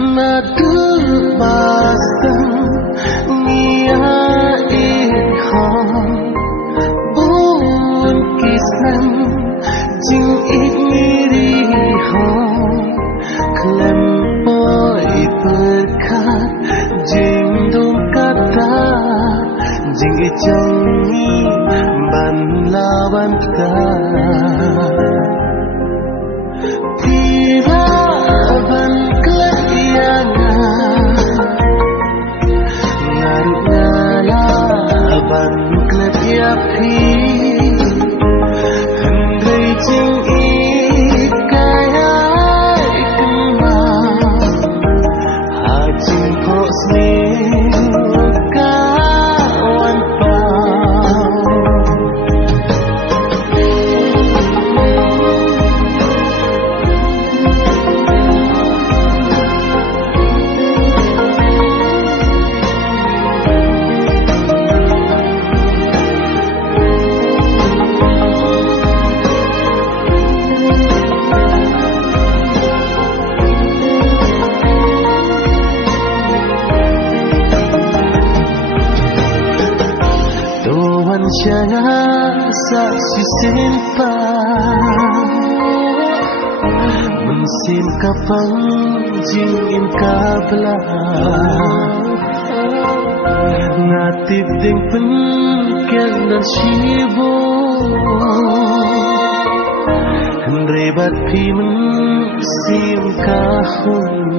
Nadu basam nia ihong bun kisam jing igiri hong klempoi berkat jing dum kata jing ijangi ban lawan ka tira ban kelayangan ngarut ngala ban kelayapi hendai jing ikaya ikemah hajing posni kawan pau jangan saksi simpan mensim kapang jingin kabelah ngatip ding pengkel dan sibo hendai bat pi mensim kahun